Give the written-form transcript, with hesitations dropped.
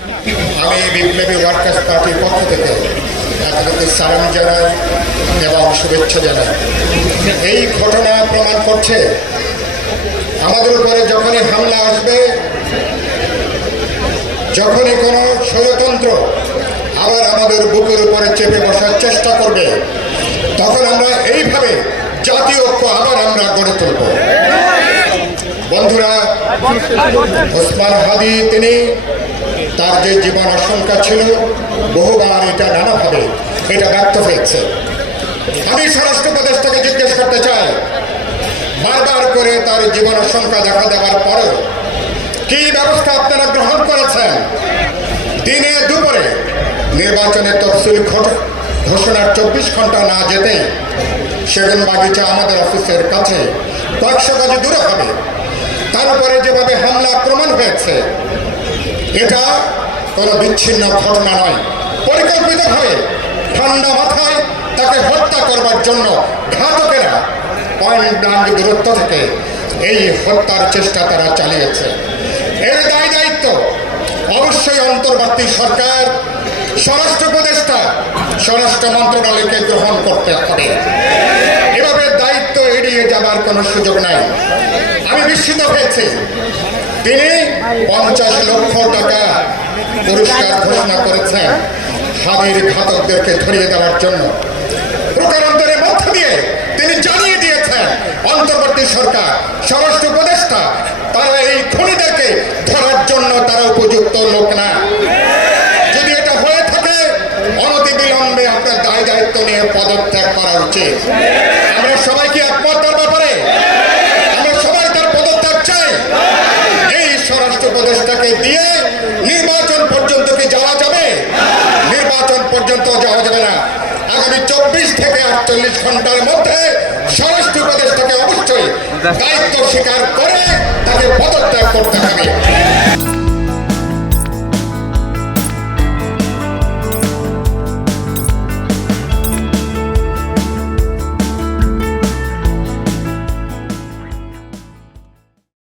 আমি বিপ্লবী ওয়ার্কার্স পার্টির পক্ষ থেকে আপনাদেরকে সালাম জানাই এবং শুভেচ্ছা জানাই। এই ঘটনা প্রমাণ করছে আমাদের উপরে যখনই হামলা আসবে, যখনই কোনো ষড়যন্ত্র আবার আমাদের বুকের উপরে চেপে বসার চেষ্টা করবে, তখন আমরা এইভাবে জাতীয় ঐক্য আবার আমরা গড়ে তুলব। বন্ধুরা, ওসমান হাদি তিনি তার যে জীবন আশঙ্কা ছিল বহুবার এটা নানাভাবে এটা ব্যক্ত হয়েছে। আমি স্বরাষ্ট্র উপদেষ্টাকে জিজ্ঞেস করতে চাই, বারবার করে তার জীবন আশঙ্কা দেখা দেওয়ার পরেও কি ব্যবস্থা আপনারা গ্রহণ করেছেন? দিনে দুপুরে নির্বাচনের তফসিল ঘোষণার 24 ঘন্টা না যেতে সেগুন বাগিচা আমাদের অফিসের কাছে কয়েকশো গজ দূরে হবে, তার উপরে যেভাবে হামলা আক্রমণ হয়েছে, এটা কোনো বিচ্ছিন্ন ঘটনা নয়। পরিকল্পিতভাবে ঠান্ডা মাথায় তাকে হত্যা করবার জন্য ঘাতকেরা পয়েন্ট ব্ল্যাঙ্ক দূরত্ব থেকে এই হত্যার চেষ্টা তারা চালিয়েছে। এর দায় দায়িত্ব অবশ্যই অন্তর্বর্তী সরকার, স্বরাষ্ট্র উপদেষ্টা, স্বরাষ্ট্র মন্ত্রণালয়কে গ্রহণ করতে হবে। এভাবে দায়িত্ব এড়িয়ে যাবার কোনো সুযোগ নাই। আমি বিস্মিত হয়েছি, তিনি 50 লক্ষ টাকা পুরস্কার ঘোষণা করেছেন হাদির ঘাতকদেরকে ধরিয়ে দেওয়ার জন্য। প্রকারান্তরের মধ্য দিয়ে তিনি জানিয়ে দিয়েছেন অন্তর্বর্তী সরকার, স্বরাষ্ট্র উপদেষ্টা তারা এই খুনিদেরকে ধরার জন্য তারা উপযুক্ত লোক না। যদি এটা হয়ে থাকে, অনতিবিলম্বে আপনার দায় দায়িত্ব নিয়ে পদত্যাগ করা উচিত। আমরা সবাই কি একমত তার ব্যাপারে? আমরা সবাই তার পদত্যাগ চাই। এই স্বরাষ্ট্র উপদেষ্টাকে দিয়ে নির্বাচন পর্যন্ত কি যাওয়া যাবে? নির্বাচন পর্যন্ত যাওয়া যাবে না। আগামী 24 থেকে 48 ঘন্টার মধ্যে স্বরাষ্ট্র উপদেষ্টাকে অবশ্যই দায়িত্ব স্বীকার করে তাকে পদত্যাগ করতে হবে।